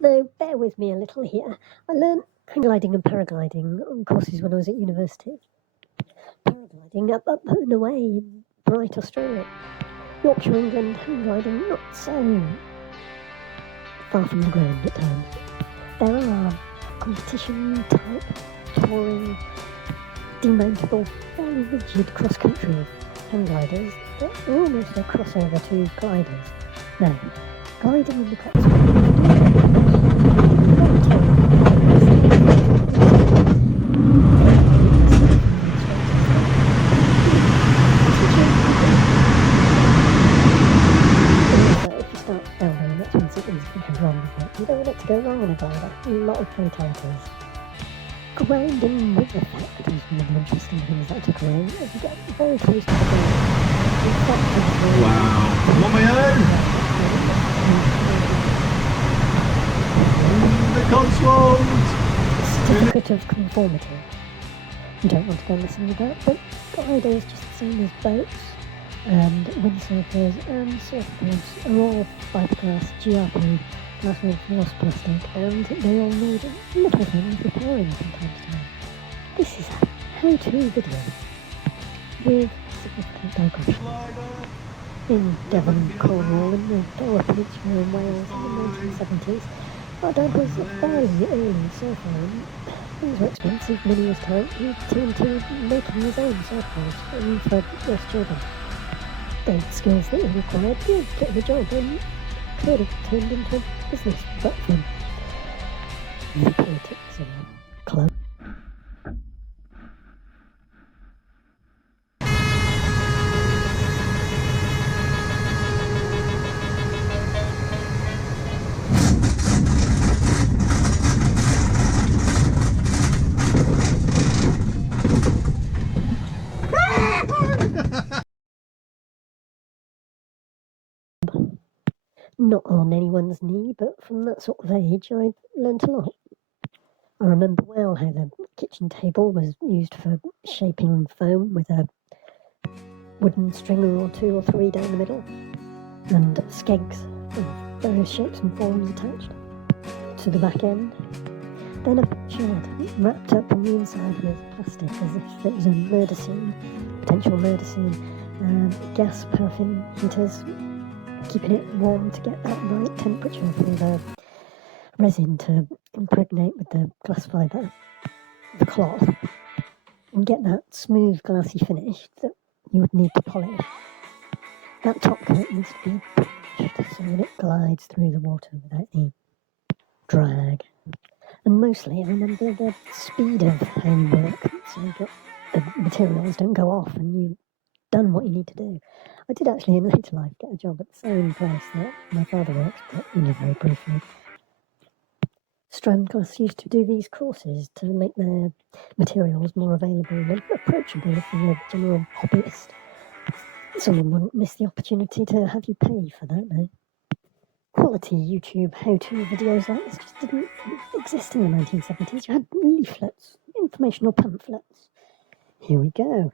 Now, bear with me a little here. I learnt hangliding and paragliding on courses when I was at university. Paragliding up and away in bright Australia. Yorkshire, England, hangliding not so far from the ground at times. There are competition type, touring, demountable, very rigid cross-country hang gliders that are almost a crossover to gliders. Now, gliding in the you don't want it to go wrong on a glider. A lot of fatalities. Grounding with effect is one of the interesting things that I took away. As you get very close to the ground, wow, I'm on my own! The Cotswolds! Certificate of conformity. You don't want to go messing with that, but glider is just the same as boats, and windsurfers and surfboards are all fiberglass, GRP, glass reinforced plastic, and they all need little things repairing from time to time. This is a how-to video with significant digression. In Devon, Cornwall, in the Gower Peninsula in Wales in the 1970s, our dad was a fairly early surfer, and things were expensive. Money was tight. He turned to making his own surfboards for us children. The skills that he required to get the job, and could have turned into a business, but for the politics of a club. Not on anyone's knee, but from that sort of age I learnt a lot. I remember well how the kitchen table was used for shaping foam with a wooden stringer or two or three down the middle, and skegs of various shapes and forms attached to the back end. Then a shed wrapped up on the inside with plastic as if it was a murder scene, potential murder scene, gas paraffin heaters, keeping it warm to get that right temperature for the resin to impregnate with the glass fibre, the cloth, and get that smooth glassy finish that you would need to polish. That top coat needs to be polished so that it glides through the water without any drag. And mostly I remember the speed of how you work, so that the materials don't go off and you've done what you need to do. I did actually in later life get a job at the same place that my father worked, but only very briefly. Strandglass used to do these courses to make their materials more available and approachable for the general hobbyist. Someone wouldn't miss the opportunity to have you pay for that now. Quality YouTube how-to videos like this just didn't exist in the 1970s. You had leaflets, informational pamphlets. Here we go.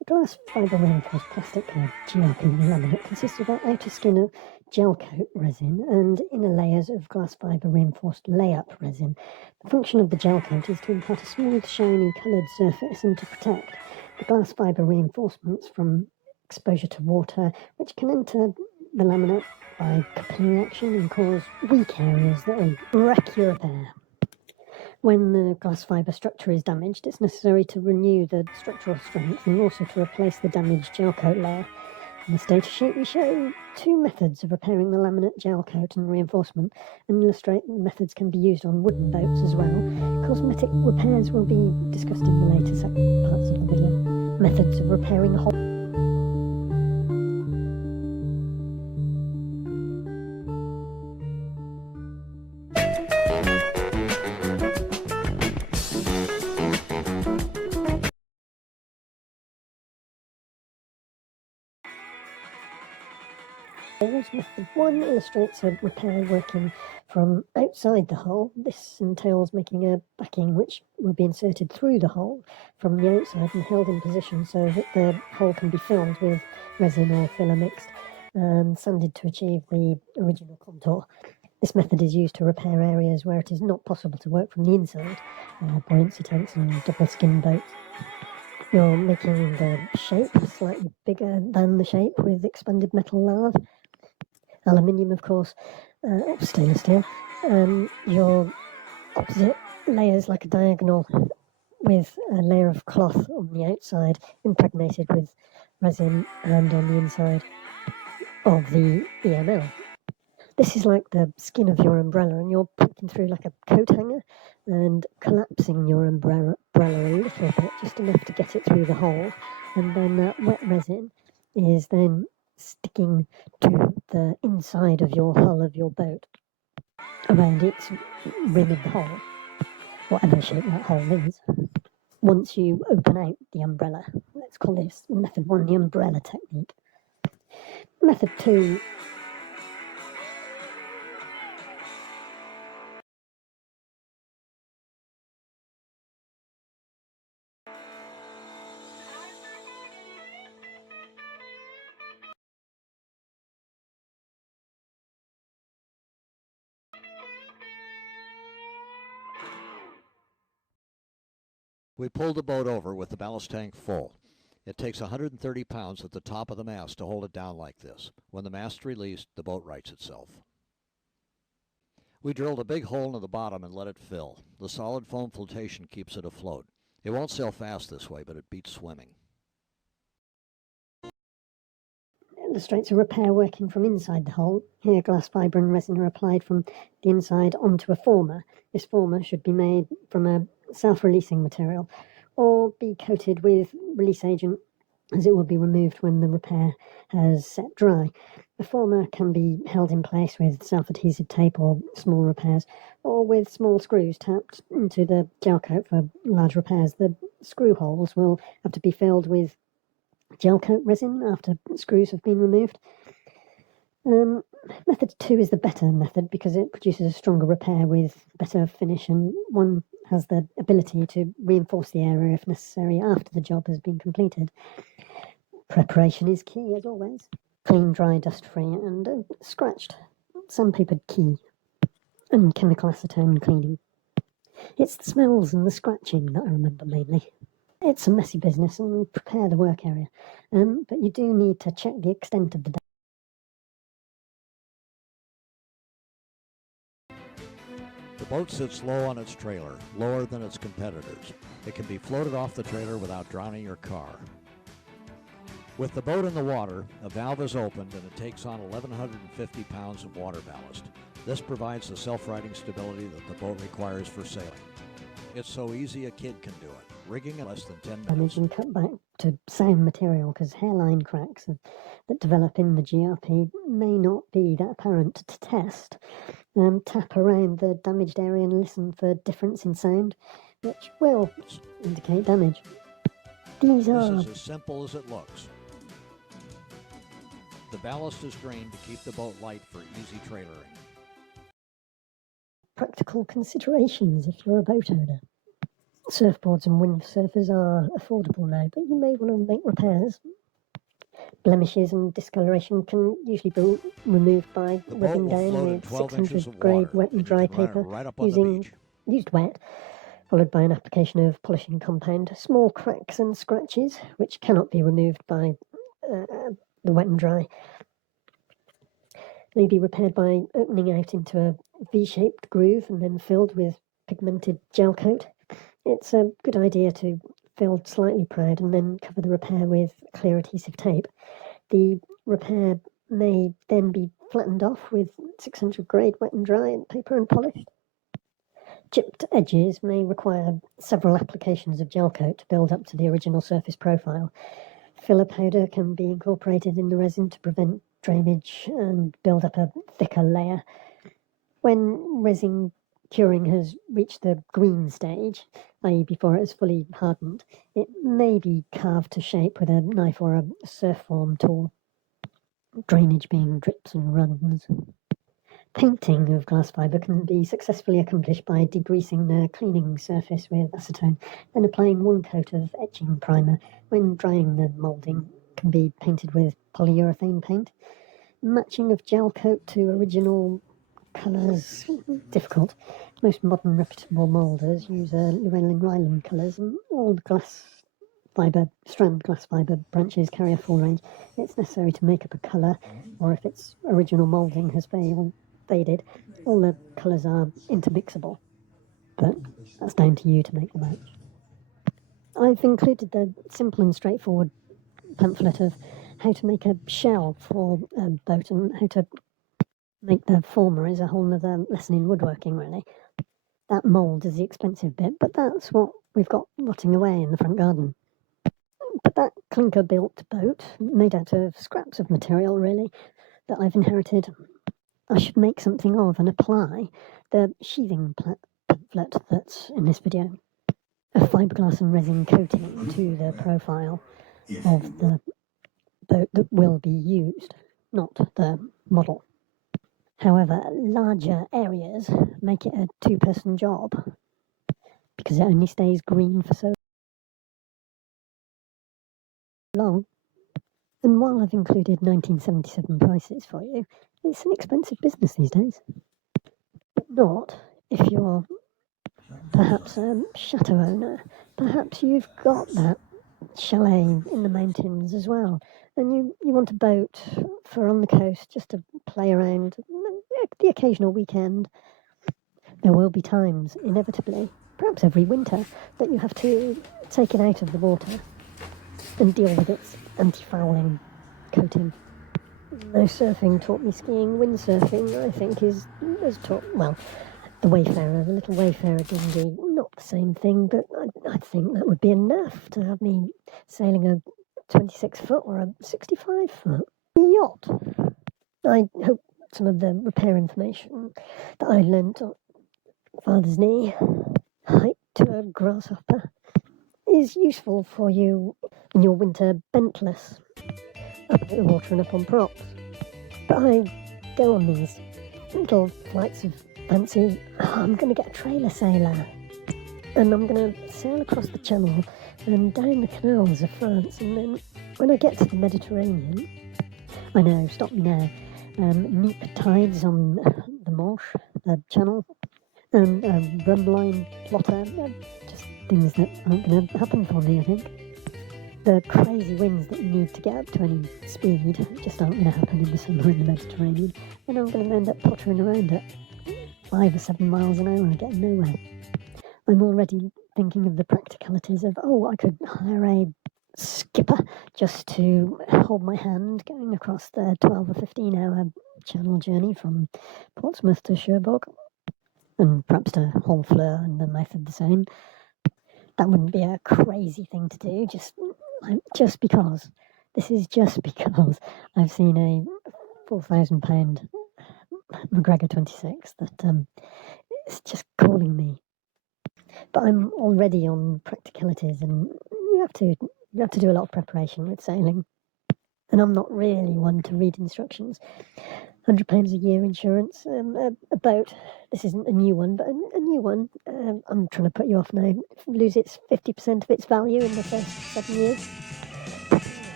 A glass fibre reinforced plastic GRP laminate consists of an outer skin of gel coat resin and inner layers of glass fibre reinforced layup resin. The function of the gel coat is to impart a smooth, shiny, coloured surface and to protect the glass fibre reinforcements from exposure to water, which can enter the laminate by capillary action and cause weak areas that will wreck your repair. When the glass fibre structure is damaged, it's necessary to renew the structural strength and also to replace the damaged gel coat layer. In this data sheet we show two methods of repairing the laminate gel coat and reinforcement, and illustrate that methods can be used on wooden boats as well. Cosmetic repairs will be discussed in the later parts of the video. Methods of repairing whole Method 1 illustrates a repair working from outside the hull. This entails making a backing which will be inserted through the hull from the outside and held in position so that the hull can be filled with resin or filler mixed and sanded to achieve the original contour. This method is used to repair areas where it is not possible to work from the inside, buoyancy tanks and double skin boats. You're making the shape slightly bigger than the shape with expanded metal lathe, aluminium of course, or stainless steel. Your opposite layers like a diagonal with a layer of cloth on the outside impregnated with resin and on the inside of the EML. This is like the skin of your umbrella, and you're poking through like a coat hanger and collapsing your umbrella a little bit, just enough to get it through the hole, and then that wet resin is then sticking to the inside of your hull of your boat, around its rim of the hole, whatever shape that hole is. Once you open out the umbrella, let's call this method 1 the umbrella technique. Method 2, We pulled the boat over with the ballast tank full. It takes 130 pounds at the top of the mast to hold it down like this. When the mast's released, the boat rights itself. We drilled a big hole into the bottom and let it fill. The solid foam flotation keeps it afloat. It won't sail fast this way, but it beats swimming. illustrates a repair working from inside the hull. Here glass fibre and resin are applied from the inside onto a former. This former should be made from a self-releasing material or be coated with release agent, as it will be removed when the repair has set dry. The former can be held in place with self-adhesive tape or small repairs, or with small screws tapped into the gel coat for large repairs. The screw holes will have to be filled with gel coat resin after screws have been removed. Method 2 is the better method because it produces a stronger repair with better finish, and one has the ability to reinforce the area if necessary after the job has been completed. Preparation is key as always. Clean, dry, dust-free and scratched. Sandpapered key and chemical acetone cleaning. It's the smells and the scratching that I remember mainly. It's a messy business and prepare the work area, but you do need to check the extent of the The boat sits low on its trailer, lower than its competitors. It can be floated off the trailer without drowning your car. With the boat in the water, a valve is opened and it takes on 1,150 pounds of water ballast. This provides the self-righting stability that the boat requires for sailing. It's so easy a kid can do it, rigging in less than 10 minutes. damage and cut back to sound material, because hairline cracks that develop in the GRP may not be that apparent to test. Tap around the damaged area and listen for difference in sound, which will indicate damage. This is as simple as it looks. The ballast is drained to keep the boat light for easy trailering. Practical considerations if you're a boat owner. Surfboards and windsurfers are affordable now, but you may want to make repairs. Blemishes and discoloration can usually be removed by rubbing down with 600 grade wet and dry paper using used wet, followed by an application of polishing compound. Small cracks and scratches, which cannot be removed by the wet and dry, may be repaired by opening out into a V-shaped groove and then filled with pigmented gel coat. It's a good idea to fill slightly proud and then cover the repair with clear adhesive tape. The repair may then be flattened off with 600 grade wet and dry and paper and polished. Chipped edges may require several applications of gel coat to build up to the original surface profile. Filler powder can be incorporated in the resin to prevent drainage and build up a thicker layer. When resin curing has reached the green stage, i.e. before it has fully hardened, it may be carved to shape with a knife or a surf form tool, drainage being drips and runs. Painting of glass fibre can be successfully accomplished by degreasing the cleaning surface with acetone, then applying one coat of etching primer. When drying, the moulding can be painted with polyurethane paint. Matching of gel coat to original colours, difficult. Most modern reputable moulders use Llewellyn colours, and all the strand glass fibre branches carry a full range. It's necessary to make up a colour, or if its original moulding has faded, all the colours are intermixable. But that's down to you to make the match. I've included the simple and straightforward pamphlet of how to make a shell for a boat, and how to make the former is a whole other lesson in woodworking, really. That mould is the expensive bit, but that's what we've got rotting away in the front garden. But that clinker-built boat, made out of scraps of material, really, that I've inherited, I should make something of and apply the sheathing pamphlet that's in this video. A fiberglass and resin coating to the profile of the boat that will be used, not the model. However, larger areas make it a two-person job because it only stays green for so long. And while I've included 1977 prices for you, it's an expensive business these days. But not if you're perhaps a chateau owner. Perhaps you've got that chalet in the mountains as well, and you want a boat for on the coast just to play around the occasional weekend. There will be times, inevitably, perhaps every winter, that you have to take it out of the water and deal with its anti-fouling coating. No surfing taught me skiing. Windsurfing, I think, has taught, well, the little Wayfarer dinghy, not the same thing, but I think that would be enough to have me sailing a 26-foot or a 65-foot yacht. I hope some of the repair information that I learnt on Father's Knee, height to a grasshopper, is useful for you in your winter bentless, up at the water and up on props. But I go on these little flights of fancy. I'm going to get a trailer sailor, and I'm going to sail across the channel and down the canals of France, and then when I get to the Mediterranean, I know, stop me now, meet the tides on the Manche, the channel, and rumline plotter, just things that aren't going to happen for me, I think. The crazy winds that you need to get up to any speed just aren't going to happen in the summer in the Mediterranean, and I'm going to end up pottering around at 5 or 7 miles an hour, getting nowhere. I'm already thinking of the practicalities of, I could hire a skipper just to hold my hand going across the 12 or 15 hour channel journey from Portsmouth to Cherbourg, and perhaps to Honfleur and the mouth of the Seine. That wouldn't be a crazy thing to do, just because. This is just because I've seen a £4,000 McGregor 26 that it's just calling me. But I'm already on practicalities, and you have to do a lot of preparation with sailing. And I'm not really one to read instructions. £100 a year insurance, a boat. This isn't a new one, but a new one. I'm trying to put you off now. Lose its 50% of its value in the first 7 years.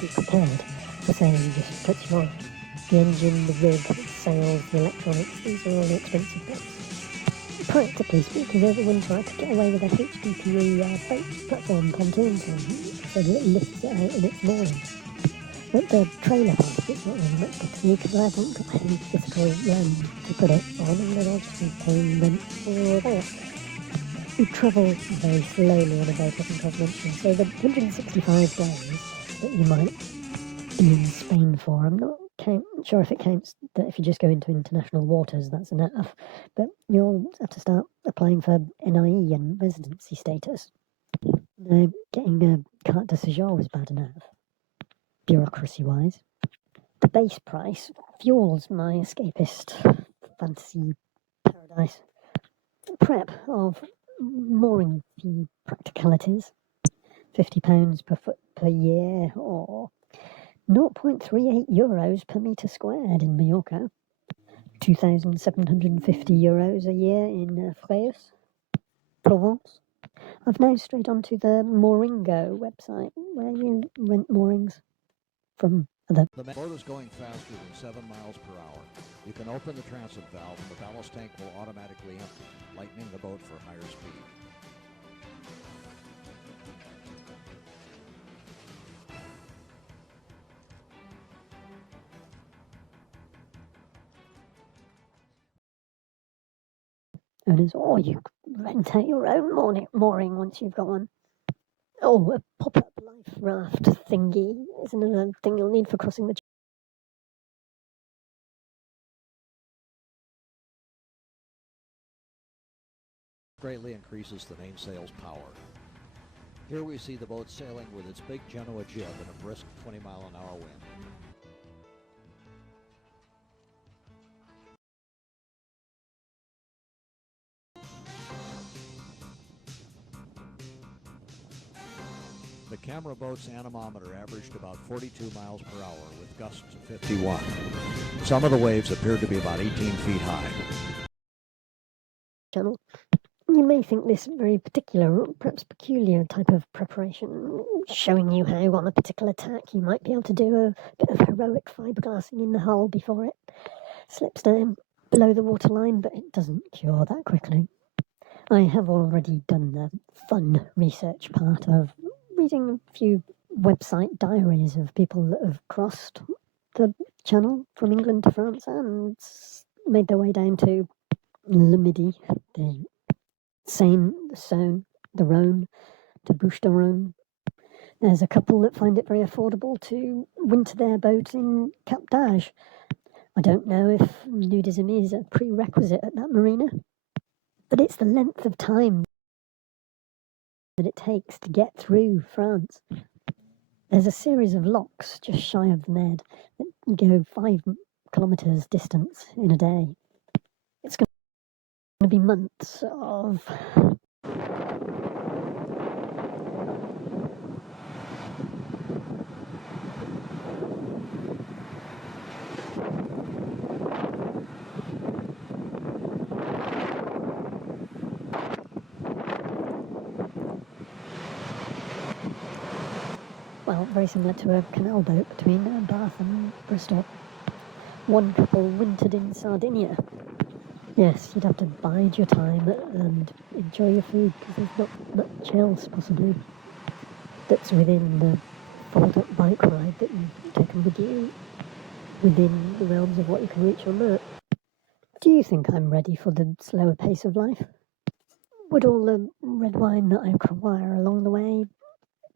Be prepared for sailing just puts you off. The engine, the rig, the sails, the electronics, these are all the expensive bits. Practically speaking, over winter I could get away with a HDPE boat platform pontoon so that it lifts it out in its moorings. But the trailer basket's not really much good to me because I haven't got any physical land to put it on, and then I'll just be paying rent for that. We travel very slowly on a boat, I think I've mentioned, so the 165 days that you might be in Spain for, I'm not sure if it counts that if you just go into international waters that's enough, but you'll have to start applying for NIE and residency status. Now, getting a carte de séjour is bad enough, bureaucracy-wise. The base price fuels my escapist fantasy paradise. Prep of mooring fee practicalities, £50 per foot per year, or 0.38 euros per metre squared in Mallorca, €2,750 a year in Fréjus, Provence. I've now strayed onto the Mooringo website, where you rent moorings from other. The boat is going faster than 7 miles per hour. You can open the transit valve and the ballast tank will automatically empty, lightening the boat for higher speed. Owners, or you rent out your own mooring once you've got one. Oh, a pop-up life raft thingy is another thing you'll need for crossing the Greatly increases the mainsail's power. Here we see the boat sailing with its big Genoa jib in a brisk 20-mile-an-hour wind. The camera boat's anemometer averaged about 42 miles per hour with gusts of 51. Some of the waves appeared to be about 18 feet high. channel. You may think this very particular, or perhaps peculiar type of preparation, showing you how on a particular tack you might be able to do a bit of heroic fiberglassing in the hull before it slips down below the waterline, but it doesn't cure that quickly. I have already done the fun research part of reading a few website diaries of people that have crossed the channel from England to France and made their way down to Le Midi, the Seine, the Saône, the Rhône, to Bouches du Rhône. There's a couple that find it very affordable to winter their boat in Cap d'Agde. I don't know if nudism is a prerequisite at that marina, but it's the length of time that it takes to get through France. There's a series of locks just shy of the Med that go 5 kilometres distance in a day. It's going to be months of well, very similar to a canal boat between Bath and Bristol. One couple wintered in Sardinia. Yes, you'd have to bide your time and enjoy your food because there's not much else possibly that's within the fold-up bike ride that you've taken with you within the realms of what you can reach on that. Do you think I'm ready for the slower pace of life? Would all the red wine that I acquire along the way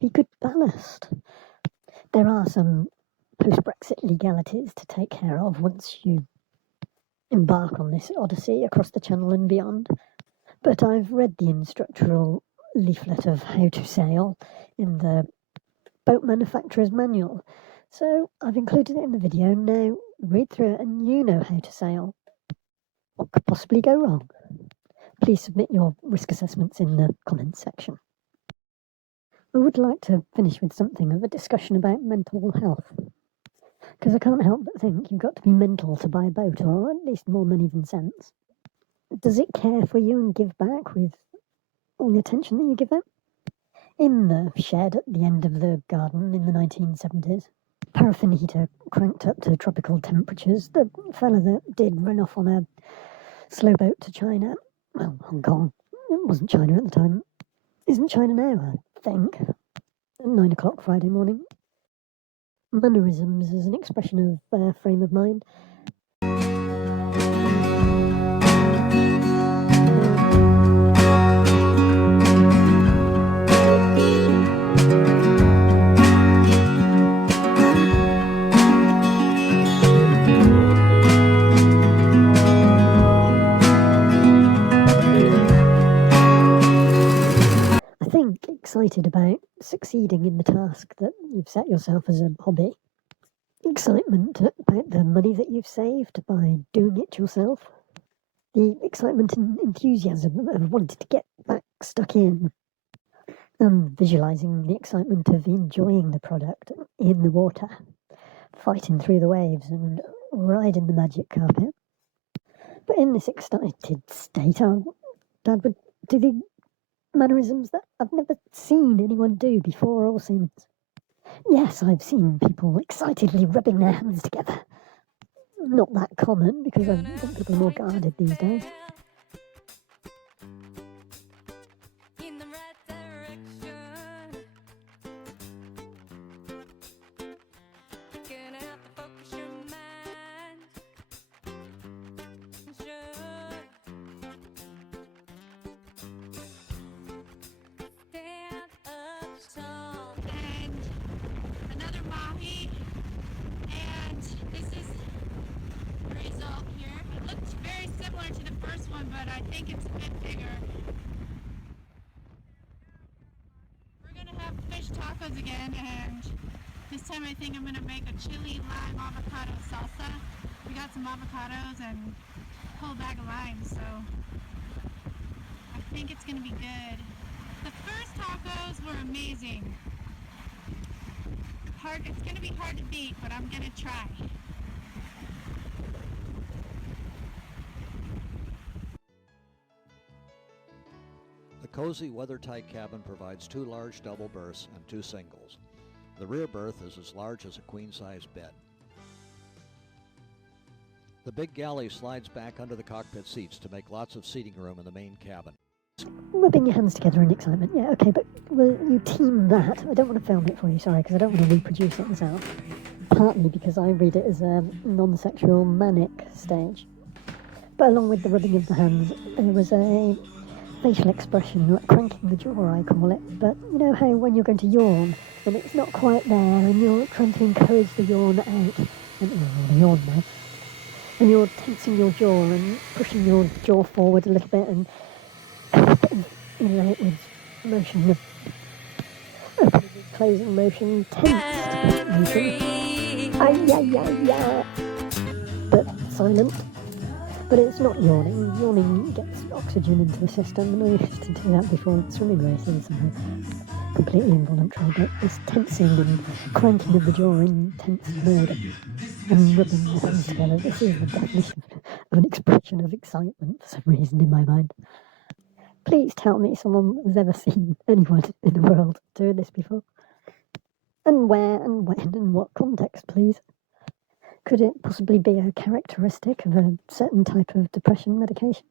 be good ballast? There are some post-Brexit legalities to take care of once you embark on this odyssey across the channel and beyond, but I've read the instructional leaflet of how to sail in the boat manufacturer's manual, so I've included it in the video. Now read through it and you know how to sail. What could possibly go wrong? Please submit your risk assessments in the comments section. I would like to finish with something of a discussion about mental health, because I can't help but think you've got to be mental to buy a boat, or at least more money than sense. Does it care for you and give back with all the attention that you give it? In the shed at the end of the garden in the 1970s, paraffin heater cranked up to tropical temperatures, the fella that did run off on a slow boat to China, well, Hong Kong, it wasn't China at the time, isn't China now, I think, at 9 o'clock Friday morning. Mannerisms as an expression of frame of mind. I think excited about succeeding in the task that you've set yourself as a hobby. Excitement about the money that you've saved by doing it yourself. The excitement and enthusiasm of wanting to get back stuck in. And visualising the excitement of enjoying the product in the water, fighting through the waves and riding the magic carpet. But in this excited state, our Dad would do the mannerisms that I've never seen anyone do before or since. Yes, I've seen people excitedly rubbing their hands together. Not that common, because I think people are more guarded these days. In the right direction. Gonna have to focus your mind. Sure. Stand up tall. And another mahi. And this is the result here. It looks very similar to the first one, but I think it's a bit bigger. We're gonna have fish tacos again, and this time I think I'm gonna make a chili lime avocado salsa. We got some avocados and a whole bag of limes, so I think it's gonna be good. The first tacos were amazing. It's gonna be hard to beat, but I'm gonna try. The cozy, weather-tight cabin provides 2 large double berths and 2 singles. The rear berth is as large as a queen-size bed. The big galley slides back under the cockpit seats to make lots of seating room in the main cabin. Rubbing your hands together in excitement. Yeah, okay, but will you team that? I don't want to film it for you, sorry, because I don't want to reproduce it myself. Partly because I read it as a non-sexual manic stage. But along with the rubbing of the hands, there was a facial expression, like cranking the jaw, I call it. But you know how when you're going to yawn, and it's not quite there, and you're trying to encourage the yawn out, and the yawn now, and you're tensing your jaw and pushing your jaw forward a little bit, and with motion of opening and closing motion, tensed motion. But silent. But it's not yawning. Yawning gets oxygen into the system, and I used to do that before swimming races, completely involuntary. But this tensing and cranking of the jaw in tense mode and rubbing the hands together, this is the definition of an expression of excitement for some reason in my mind. Please tell me someone has ever seen anyone in the world doing this before. And where and when and what context, please. Could it possibly be a characteristic of a certain type of depression medication?